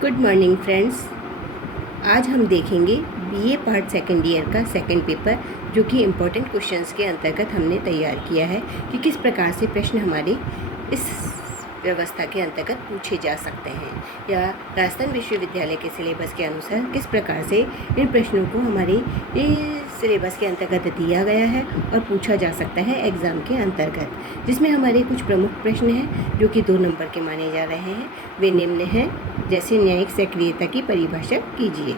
Good morning friends. आज हम देखेंगे बीए पार्ट सेकेंड ईयर का सेकंड पेपर, जो कि इम्पोर्टेंट क्वेश्चंस के अंतर्गत हमने तैयार किया है कि किस प्रकार से प्रश्न हमारे इस व्यवस्था के अंतर्गत पूछे जा सकते हैं, या राजस्थान विश्वविद्यालय के सिलेबस के अनुसार किस प्रकार से इन प्रश्नों को हमारे सिलेबस के अंतर्गत दिया गया है और पूछा जा सकता है एग्ज़ाम के अंतर्गत। जिसमें हमारे कुछ प्रमुख प्रश्न हैं जो कि 2 नंबर के माने जा रहे हैं। वे निम्न हैं, जैसे न्यायिक सक्रियता की परिभाषा कीजिए,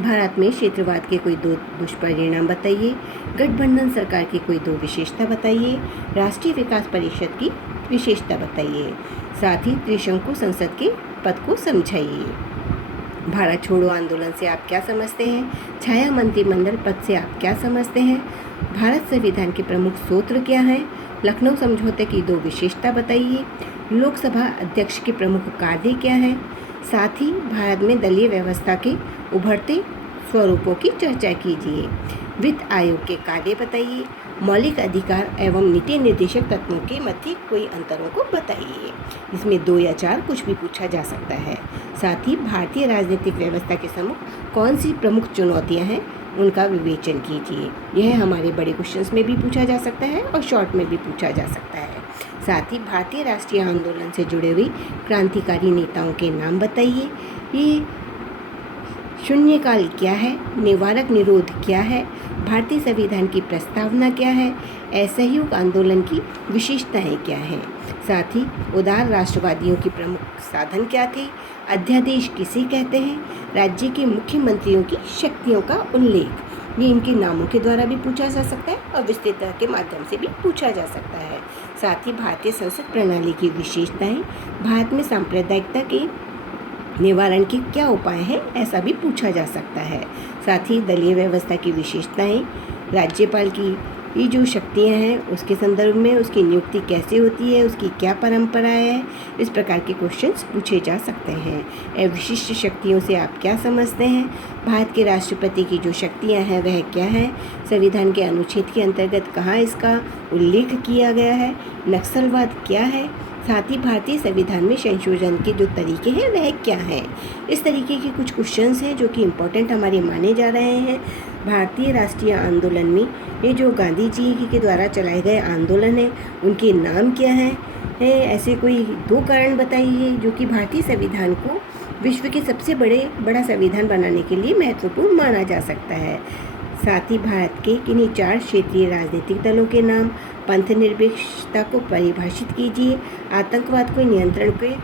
भारत में क्षेत्रवाद के कोई 2 दुष्परिणाम बताइए, गठबंधन सरकार की कोई 2 विशेषता बताइए, राष्ट्रीय विकास परिषद की विशेषता बताइए, साथ ही त्रिशंकु संसद के पद को समझाइए। भारत छोड़ो आंदोलन से आप क्या समझते हैं? छाया मंत्रिमंडल पद से आप क्या समझते हैं? भारत संविधान के प्रमुख सूत्र क्या हैं? लखनऊ समझौते की 2 विशेषता बताइए। लोकसभा अध्यक्ष के प्रमुख कार्य क्या हैं? साथ ही भारत में दलीय व्यवस्था के उभरते स्वरूपों की चर्चा कीजिए। वित्त आयोग के कार्य बताइए। मौलिक अधिकार एवं नीति निर्देशक तत्वों के मध्य कोई अंतरों को बताइए। इसमें 2 या 4 कुछ भी पूछा जा सकता है। साथ ही भारतीय राजनीतिक व्यवस्था के सम्मुख कौन सी प्रमुख चुनौतियां हैं, उनका विवेचन कीजिए। यह हमारे बड़े क्वेश्चंस में भी पूछा जा सकता है और शॉर्ट में भी पूछा जा सकता है। साथ ही भारतीय राष्ट्रीय आंदोलन से जुड़े हुए क्रांतिकारी नेताओं के नाम बताइए। ये शून्यकाल क्या है? निवारक निरोध क्या है? भारतीय संविधान की प्रस्तावना क्या है? असहयोग आंदोलन की विशेषताएं क्या हैं? साथ ही उदार राष्ट्रवादियों की प्रमुख साधन क्या थे? अध्यादेश किसे कहते हैं? राज्य के मुख्यमंत्रियों की शक्तियों का उल्लेख, ये इनके नामों के द्वारा भी पूछा जा सकता है और विस्तृतता के माध्यम से भी पूछा जा सकता है। साथ ही भारतीय संसद प्रणाली की विशेषताएं, भारत में सांप्रदायिकता के निवारण के क्या उपाय हैं, ऐसा भी पूछा जा सकता है। साथ ही दलीय व्यवस्था की विशेषताएं, राज्यपाल की ये जो शक्तियां हैं उसके संदर्भ में उसकी नियुक्ति कैसे होती है, उसकी क्या परंपरा है, इस प्रकार के क्वेश्चंस पूछे जा सकते हैं। विशिष्ट शक्तियों से आप क्या समझते हैं? भारत के राष्ट्रपति की जो शक्तियां हैं वह क्या है? संविधान के अनुच्छेद के अंतर्गत कहाँ इसका उल्लेख किया गया है? नक्सलवाद क्या है? साथ ही भारतीय संविधान में संशोधन के जो तरीके हैं वह क्या हैं? इस तरीके के कुछ क्वेश्चंस हैं जो कि इम्पोर्टेंट हमारे माने जा रहे हैं। भारतीय राष्ट्रीय आंदोलन में ये जो गांधी जी के द्वारा चलाए गए आंदोलन है, उनके नाम क्या हैं? ऐसे कोई 2 कारण बताइए जो कि भारतीय संविधान को विश्व के सबसे बड़ा संविधान बनाने के लिए महत्वपूर्ण माना जा सकता है। साथ ही भारत के किन्हीं 4 क्षेत्रीय राजनीतिक दलों के नाम, पंथनिरपेक्षता को परिभाषित कीजिए, आतंकवाद को नियंत्रण के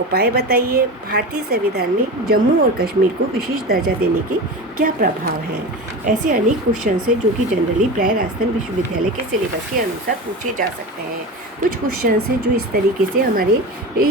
उपाय बताइए, भारतीय संविधान में जम्मू और कश्मीर को विशेष दर्जा देने के क्या प्रभाव हैं। ऐसे अनेक क्वेश्चन हैं जो कि जनरली प्राय राजस्थान विश्वविद्यालय के सिलेबस के अनुसार पूछे जा सकते हैं। कुछ क्वेश्चन हैं जो इस तरीके से हमारे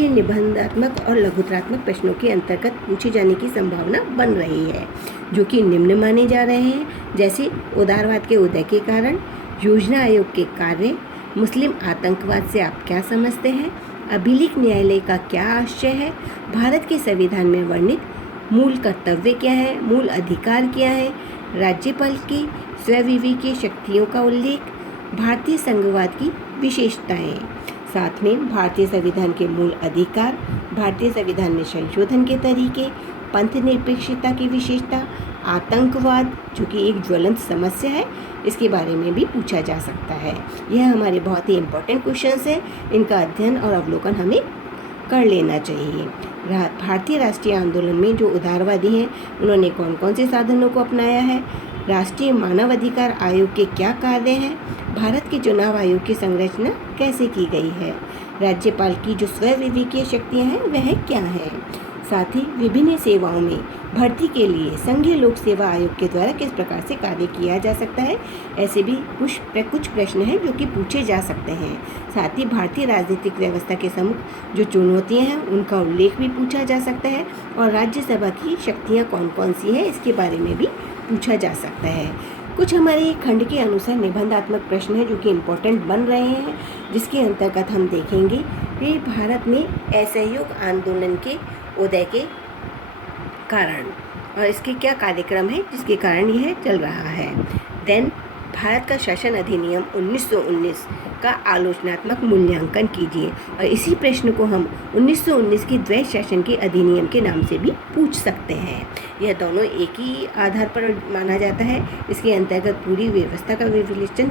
निबंधात्मक और लघुत्रात्मक प्रश्नों के अंतर्गत पूछे जाने की संभावना बन रही है, जो कि निम्न माने जा रहे हैं, जैसे उदारवाद के उदय के कारण, योजना आयोग के कार्य, मुस्लिम आतंकवाद से आप क्या समझते हैं, अभिलेख न्यायालय का क्या आशय है, भारत के संविधान में वर्णित मूल कर्तव्य क्या है, मूल अधिकार क्या है, राज्यपाल की स्वविवेकीय शक्तियों का उल्लेख, भारतीय संघवाद की विशेषताएं, साथ में भारतीय संविधान के मूल अधिकार, भारतीय संविधान में संशोधन के तरीके, पंथनिरपेक्षता की विशेषता, आतंकवाद जो कि एक ज्वलंत समस्या है, इसके बारे में भी पूछा जा सकता है। यह हमारे बहुत ही इम्पोर्टेंट क्वेश्चंस हैं, इनका अध्ययन और अवलोकन हमें कर लेना चाहिए। भारतीय राष्ट्रीय आंदोलन में जो उदारवादी हैं उन्होंने कौन कौन से साधनों को अपनाया है? राष्ट्रीय मानवाधिकार आयोग के क्या कार्य हैं? भारत के चुनाव आयोग की संरचना कैसे की गई है? राज्यपाल की जो स्वविवेकीय शक्तियाँ हैं वह क्या हैं? साथ ही विभिन्न सेवाओं में भर्ती के लिए संघीय लोक सेवा आयोग के द्वारा किस प्रकार से कार्य किया जा सकता है, ऐसे भी कुछ प्रश्न हैं जो कि पूछे जा सकते हैं। साथ ही भारतीय राजनीतिक व्यवस्था के सम्मुख जो चुनौतियां हैं उनका उल्लेख भी पूछा जा सकता है, और राज्यसभा की शक्तियां कौन कौन सी हैं इसके बारे में भी पूछा जा सकता है। कुछ हमारे खंड के अनुसार निबंधात्मक प्रश्न हैं जो कि इम्पोर्टेंट बन रहे हैं, जिसके अंतर्गत हम देखेंगे कि भारत में असहयोग आंदोलन के उदय के कारण और इसके क्या कार्यक्रम है जिसके कारण यह चल रहा है। देन भारत का शासन अधिनियम 1919 का आलोचनात्मक मूल्यांकन कीजिए। और इसी प्रश्न को हम 1919 की द्वैध शासन के अधिनियम के नाम से भी पूछ सकते हैं। यह दोनों एक ही आधार पर माना जाता है। इसके अंतर्गत पूरी व्यवस्था का विश्लेषण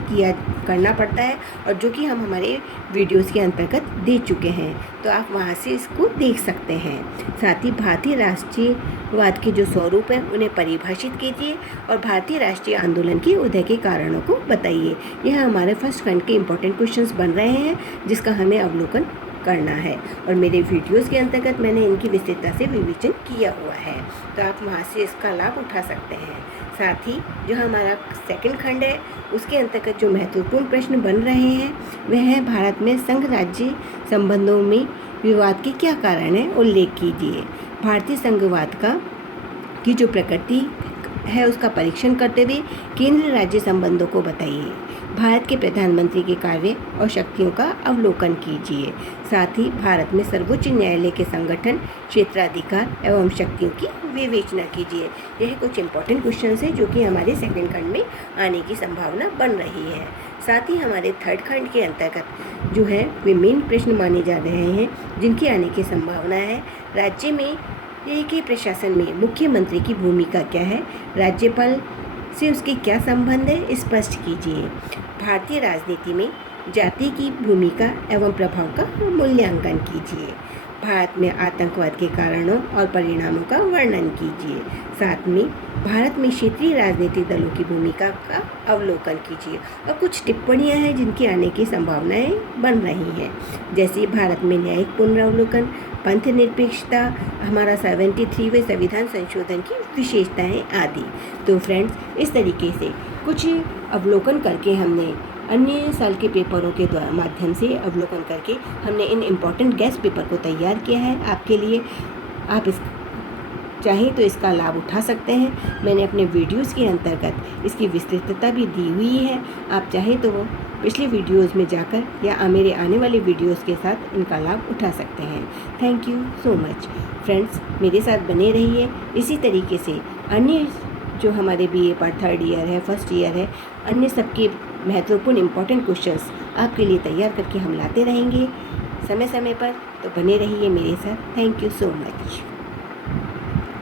करना पड़ता है, और जो कि हम हमारे वीडियोस के अंतर्गत दे चुके हैं, तो आप वहां से इसको देख सकते हैं। साथ ही भारतीय राष्ट्रीयवाद के जो स्वरूप हैं उन्हें परिभाषित कीजिए और भारतीय राष्ट्रीय आंदोलन के उदय के कारणों को बताइए। यह हमारे फर्स्ट खंड के इम्पोर्टेंट क्वेश्चंस बन रहे हैं, जिसका हमें अवलोकन करना है, और मेरे वीडियोस के अंतर्गत मैंने इनकी विस्तृतता से विवेचन किया हुआ है, तो आप वहां से इसका लाभ उठा सकते हैं। साथ ही जो हमारा सेकंड खंड है उसके अंतर्गत जो महत्वपूर्ण प्रश्न बन रहे हैं वह है भारत में संघ राज्य संबंधों में विवाद के क्या कारण है, उल्लेख कीजिए। भारतीय संघवाद की जो प्रकृति है उसका परीक्षण करते हुए केंद्र राज्य संबंधों को बताइए। भारत के प्रधानमंत्री के कार्य और शक्तियों का अवलोकन कीजिए। साथ ही भारत में सर्वोच्च न्यायालय के संगठन, क्षेत्राधिकार एवं शक्तियों की विवेचना कीजिए। यह कुछ इंपॉर्टेंट क्वेश्चन है जो कि हमारे सेकंड खंड में आने की संभावना बन रही है। साथ ही हमारे थर्ड खंड के अंतर्गत जो है वे मेन प्रश्न माने जा रहे हैं जिनकी आने की संभावना है। राज्य में के प्रशासन में मुख्यमंत्री की भूमिका क्या है, राज्यपाल से उसके क्या संबंध है, स्पष्ट कीजिए। भारतीय राजनीति में जाति की भूमिका एवं प्रभाव का मूल्यांकन कीजिए। भारत में आतंकवाद के कारणों और परिणामों का वर्णन कीजिए। साथ में भारत में क्षेत्रीय राजनीतिक दलों की भूमिका का अवलोकन कीजिए। और कुछ टिप्पणियां हैं जिनकी आने की संभावनाएं बन रही हैं, जैसे भारत में न्यायिक पुनरावलोकन, पंथ निरपेक्षता, हमारा 73वें संविधान संशोधन की विशेषताएं आदि। तो फ्रेंड्स, इस तरीके से कुछ अवलोकन करके हमने अन्य साल के पेपरों के माध्यम से अवलोकन करके हमने इन इम्पॉर्टेंट गेस्ट पेपर को तैयार किया है आपके लिए। आप इस चाहें तो इसका लाभ उठा सकते हैं। मैंने अपने वीडियोस के अंतर्गत इसकी विस्तृतता भी दी हुई है। आप चाहें तो वो पिछले वीडियोस में जाकर या मेरे आने वाले वीडियोस के साथ इनका लाभ उठा सकते हैं। Thank you so much friends, मेरे साथ बने रहिए। इसी तरीके से अन्य जो हमारे BA पार्ट थर्ड ईयर है, फर्स्ट ईयर है, अन्य सबके महत्वपूर्ण इम्पॉर्टेंट क्वेश्चंस आपके लिए तैयार करके हम लाते रहेंगे समय समय पर। तो बने रहिए मेरे साथ। Thank you so much.